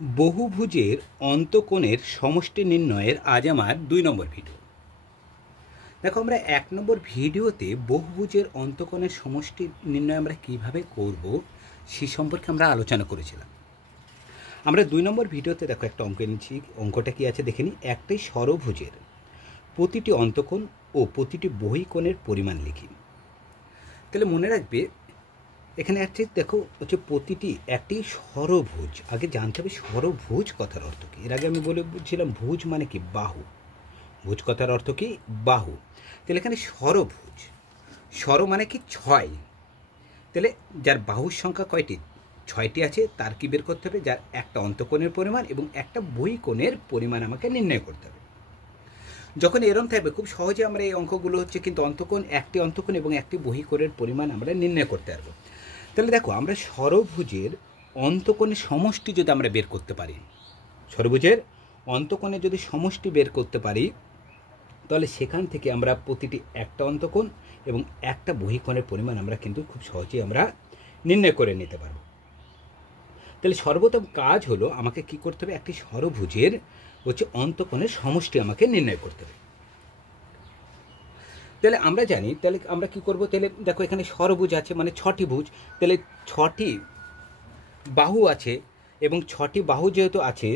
বহুভুজের অন্তকোণের সমষ্টি নির্ণয়ের আজ আমার 2 নম্বর ভিডিও। দেখো, আমরা 1 নম্বর ভিডিওতে বহুভুজের অন্তকোণের সমষ্টি নির্ণয় আমরা কিভাবে করব সে সম্পর্কে আমরা আলোচনা করেছিলাম। আমরা 2 নম্বর ভিডিওতে দেখো একটা অঙ্ক এনেছি। অঙ্কটা কি আছে দেখে নিই। একটি ষড়ভুজের প্রতিটি অন্তকোণ ও প্রতিটি বহিকোণের পরিমাণ লিখি। তাহলে মনে রাখবে, এখানে আছে দেখো হচ্ছে প্রতিটি একটি ষড়ভুজ। আগে জানতে হবে ষড়ভুজ কথার অর্থ কী। এর আগে আমি বলছিলাম ভুজ মানে কি বাহু। ভুজ কথার অর্থ কি বাহু। তাহলে এখানে ষড়ভুজ, ষড় মানে কি 6। তাহলে যার বাহুর সংখ্যা কয়টি? 6টি আছে। তার কি বের করতে হবে? যার একটা অন্তকোণের পরিমাণ এবং একটা বহিকোণের পরিমাণ আমাকে নির্ণয় করতে হবে। যখন এরম থাকবে খুব সহজে আমরা এই অঙ্কগুলো হচ্ছে কিন্তু একটি অন্তকোণ এবং একটি বহিকোণের পরিমাণ আমরা নির্ণয় করতে পারবো। তাহলে দেখো, আমরা ষড়ভুজের অন্তকোণের সমষ্টি যদি আমরা বের করতে পারি, ষড়ভুজের অন্তকোণে যদি সমষ্টি বের করতে পারি, তাহলে সেখান থেকে আমরা প্রতিটি একটা অন্তকোণ এবং একটা বহিকোণের পরিমাণ আমরা কিন্তু খুব সহজেই আমরা নির্ণয় করে নিতে পারবো। তাহলে সর্বপ্রথম কাজ হলো আমাকে কি করতে হবে? একটি ষড়ভুজের হচ্ছে অন্তকোণের সমষ্টি আমাকে নির্ণয় করতে হবে। তাহলে আমরা জানি, তাহলে আমরা কি করব? তাহলে দেখো, এখানে ষড়ভুজ আছে মানে 6টি ভুজ। তাহলে 6টি বাহু আছে এবং 6টি বাহু যেহেতু আছে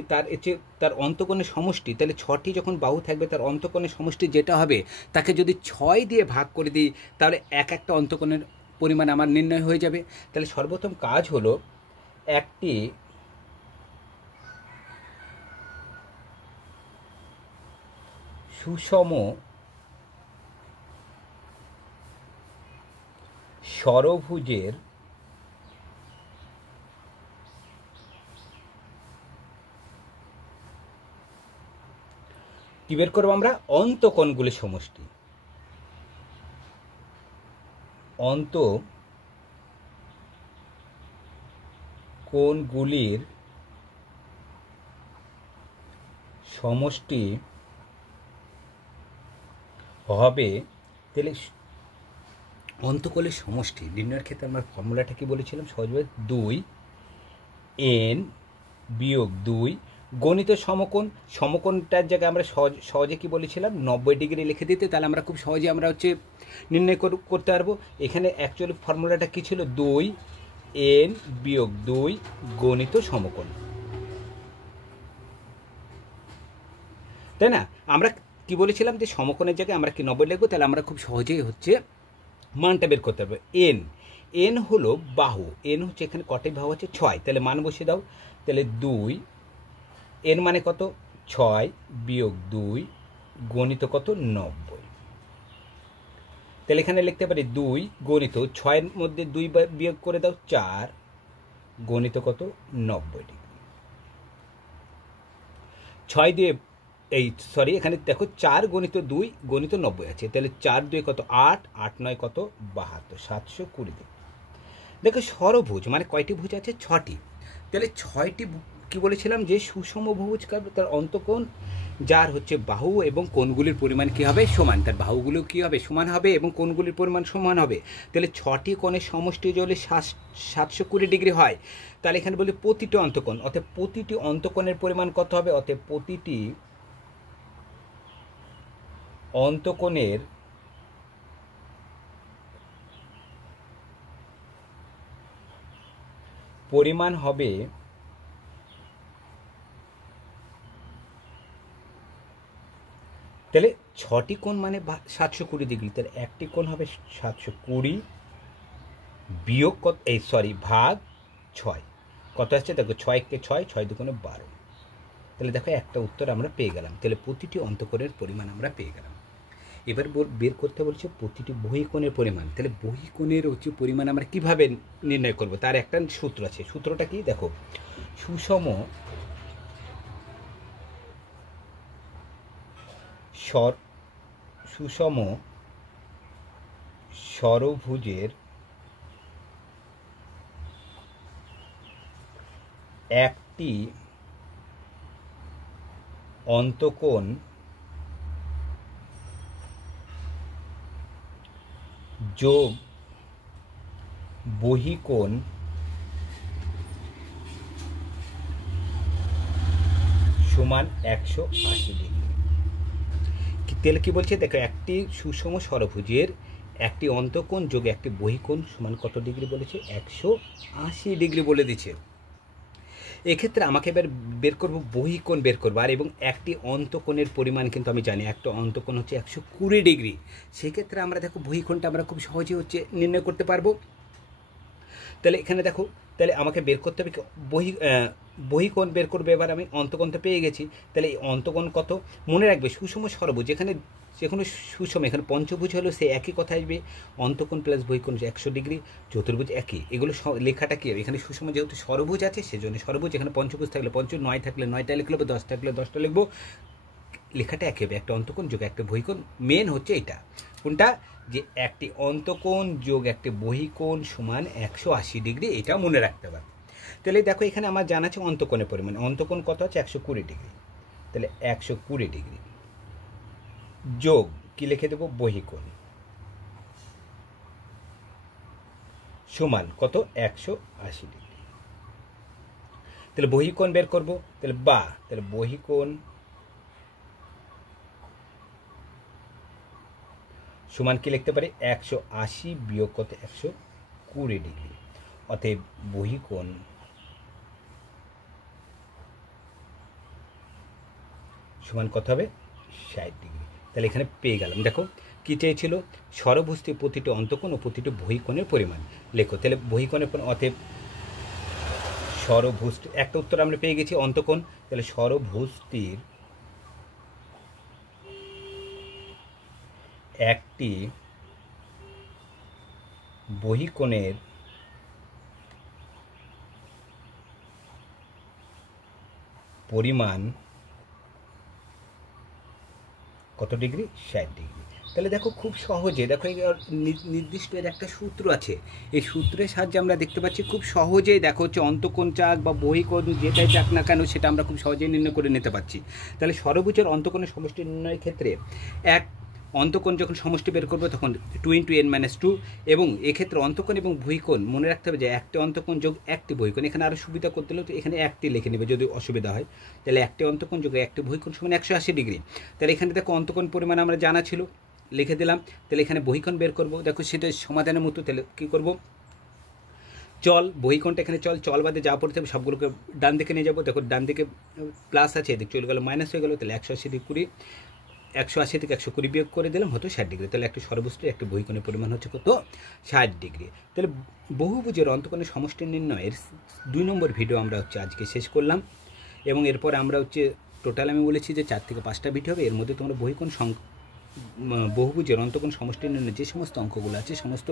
তার অন্তকোণের সমষ্টি, তাহলে 6টি যখন বাহু থাকবে তার অন্তকোণের সমষ্টি যেটা হবে তাকে যদি 6 দিয়ে ভাগ করে দিই, তাহলে একটা অন্তকোণের পরিমাণ আমার নির্ণয় হয়ে যাবে। তাহলে সর্বপ্রথম কাজ হলো একটি সুষম ষড়ভুজের কি বের করবো আমরা? অন্তকোণগুলির সমষ্টি। অন্তকোণগুলির সমষ্টি হবে। তাহলে অন্তকোণের সমষ্টি নির্ণয়ের ক্ষেত্রে আমরা ফর্মুলাটা কি বলেছিলাম? সহজভাবে 2n - 2 গণিত সমকোণ। সমকোণটার জায়গায় আমরা সহজে কি বলেছিলাম? 90 ডিগ্রি লিখে দিতে, তাহলে আমরা খুব সহজে আমরা হচ্ছে নির্ণয় করতে পারবো। এখানে অ্যাকচুয়ালি ফর্মুলাটা কি ছিল? 2n - 2 গণিত সমকোণ, তাই না? আমরা কি বলেছিলাম যে সমকোণের জায়গায় আমরা কি 90 লিখবো। তাহলে আমরা খুব সহজেই হচ্ছে মানটা বের করতে পারবো। এন হলো বাহু। এন হচ্ছে এখানে কটি বাহু আছে? 6। তাহলে মান বসিয়ে দাও। তাহলে 2 এন মানে কত? 6 - 2 গণিত কত? 90। তাহলে এখানে লিখতে পারি 2 গণিত 6-এর মধ্যে 2 বিয়োগ করে দাও 4 গণিত কত? 90 ডিগ্রি। 6 দিয়ে এখানে দেখো 4 গণিত 2 গণিত 90 আছে। তাহলে 4 2 কত? 8, 8 9 কত? 72, 720 ডিগ্রি। দেখো, ষড়ভুজ মানে কয়টি ভুজ আছে? 6টি। তাহলে 6টি কি বলেছিলাম? যে সুষম বহুভুজ তার অন্তকোণ যার হচ্ছে বাহু এবং কোণগুলির পরিমাণ কি হবে? সমান। তার বাহুগুলো কি হবে? সমান হবে এবং কোণগুলির পরিমাণ সমান হবে। তাহলে 6টি কোণের সমষ্টি যদি 720 ডিগ্রি হয়, তাহলে এখানে বলি প্রতিটি অন্তকোণ, অর্থাৎ প্রতিটি অন্তকোণের পরিমাণ কত হবে? অর্থাৎ প্রতিটি অন্তকোণের পরিমাণ হবে তাহলে 6টি কোণ মানে 720 ডিগ্রি। তাহলে একটি কোণ হবে 720 বিয়োগ কত? ভাগ 6 কত আসছে? দেখো 6 কে 6, 6 দুগুণে 12। তাহলে দেখো একটা উত্তর আমরা পেয়ে গেলাম। তাহলে প্রতিটি অন্তকোণের পরিমাণ আমরা পেয়ে গেলাম। এবার বের করতে বলছে প্রতিটি বহিকোণের পরিমাণ। তাহলে বহিকোণের হচ্ছে পরিমাণ আমরা কিভাবে নির্ণয় করব? তার একটা সূত্র আছে। সূত্রটা কি? দেখো, সুষম ষড়ভুজের একটি অন্তকোণ যোগ বহিকোণ সমান 180 ডিগ্রি। তাহলে কি বলছে দেখো, একটি সুষম ষড়ভুজের একটি অন্তঃকোণ যোগ একটি বহিকোণ সমান কত ডিগ্রি বলেছে? 180 ডিগ্রি বলে দিচ্ছে। এক্ষেত্রে আমাকে এবার বের করবো বহিকোণ বের করবো, আর এবং একটি অন্তঃকোণের পরিমাণ কিন্তু আমি জানি, একটা অন্তঃকোণ হচ্ছে 120 ডিগ্রি। সেক্ষেত্রে আমরা দেখো বহিকোণটা আমরা খুব সহজে হচ্ছে নির্ণয় করতে পারবো। তাহলে এখানে দেখো, তাহলে আমাকে বের করতে হবে বহিকোণ বের করবে। এবার আমি অন্তঃকোণটা পেয়ে গেছি। তাহলে এই অন্তঃকোণ কত? মনে রাখবে সুষম ষড়ভুজ যেখানে যে কোনো সুষম, এখানে পঞ্চভুজ হলেও সে একই কথা আসবে, অন্তঃকোণ প্লাস বহিকোণ 100 ডিগ্রি, চতুর্ভুজ একই। এগুলো লেখাটা কী হবে? এখানে সুষম যেহেতু ষড়ভুজ আছে সেজন্য ষড়ভুজ, এখানে পঞ্চভুজ থাকলে 9 থাকলে 9টা লিখে নেবো, 10 থাকলে 10টা লিখবো, লেখাটা একই হবে, একটা অন্তঃকোণ যোগ একটা বহিকোণ। মেন হচ্ছে এটা কোনটা, যে একটি অন্তঃকোণ যোগ একটি বহিকোণ সমান 180 ডিগ্রি, এটা মনে রাখতে হবে। তাহলে দেখো এখানে আমার জানা আছে অন্তঃকোণের পরিমাণ, অন্তঃকোণ কত আছে? 120 ডিগ্রি। তাহলে 120 ডিগ্রি যোগ কি লিখে দেবো? বহিকোণ সমান কত? 180 ডিগ্রি। তাহলে বহিকোণ বের করবো, তাহলে বহিকোণ সমান কি লিখতে পারি? 180 বিয়োগ কত? 120 ডিগ্রি। অতএব বহিকোণ সমান কত হবে? 60 ডিগ্রি। তাহলে এখানে পেয়ে গেলাম। দেখো কি চেয়েছিল? ষড়ভুজটির প্রতিটি অন্তঃকোণ ও প্রতিটি বহিকোণের পরিমাণ লেখো। তাহলে বহিকোণের পরিমাণ, অতএব ষড়ভুজটি, একটা উত্তর আমরা পেয়ে গেছি অন্তঃকোণ। তাহলে ষড়ভুজটির একটি বহিকোণের পরিমাণ কত ডিগ্রি? 60 ডিগ্রি। তাহলে দেখো খুব সহজে, দেখো নির্দিষ্ট এর একটা সূত্র আছে, এই সূত্রের সাহায্যে আমরা দেখতে পাচ্ছি খুব সহজেই দেখো হচ্ছে অন্তঃকোণ চাক বা বহিকোণ যেটাই চাক না কেন সেটা আমরা খুব সহজেই নির্ণয় করে নিতে পারছি। তাহলে ষড়ভুজের অন্তঃকোণের সমষ্টি নির্ণয়ের ক্ষেত্রে এক অন্তঃকোণ যখন সমষ্টি বের করবো তখন 2 × n-2, এবং এক্ষেত্রে অন্তঃকোণ এবং বহিকোণ মনে রাখতে হবে যে একটি অন্তঃকোণ যোগ একটি বহিকোণ। এখানে আরও সুবিধা করতে হলে তো এখানে একটি লিখে নেবে যদি অসুবিধা হয়। তাহলে একটি অন্তঃকোণ যোগ একটি বহিকোণ সমান 180 ডিগ্রি। তাহলে এখানে দেখো অন্তঃকোণ পরিমাণ আমরা জানা ছিল, লিখে দিলাম। তাহলে এখানে বহিকোণ বের করবো, দেখো সেটা সমাধানের মতো। তাহলে কী করবো? চল বহিকোণটা এখানে চল বাদে যা পড়তে হবে সবগুলোকে ডান দিকে নিয়ে যাবো। দেখো ডান দিকে প্লাস আছে, এদিকে চলে গেলো মাইনাস হয়ে গেলো। তাহলে 180 ডিগ্রি 180 থেকে 120 বিয়োগ করে দিলাম, হতো 60 ডিগ্রি। তাহলে একটি ষড়ভুজের একটি বহিকোণের পরিমাণ হচ্ছে কত? 60 ডিগ্রি। তাহলে বহুভুজের অন্তঃকোণের সমষ্টি নির্ণয়ের 2 নম্বর ভিডিও আমরা হচ্ছে আজকে শেষ করলাম, এবং এরপর আমরা হচ্ছে টোটাল আমি বলেছি যে 4 থেকে 5টা ভিডিও হবে। এর মধ্যে তোমরা বহুভুজের অন্তঃকোণ সমষ্টি নির্ণয়ের যে সমস্ত অঙ্কগুলো আছে সমস্ত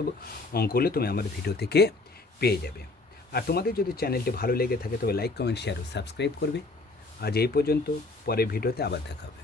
অঙ্কগুলো তুমি আমার ভিডিও থেকে পেয়ে যাবে। আর তোমাদের যদি চ্যানেলটি ভালো লেগে থাকে তবে লাইক, কমেন্ট, শেয়ার ও সাবস্ক্রাইব করবে। আজ এই পর্যন্ত, পরের ভিডিওতে আবার দেখা হবে।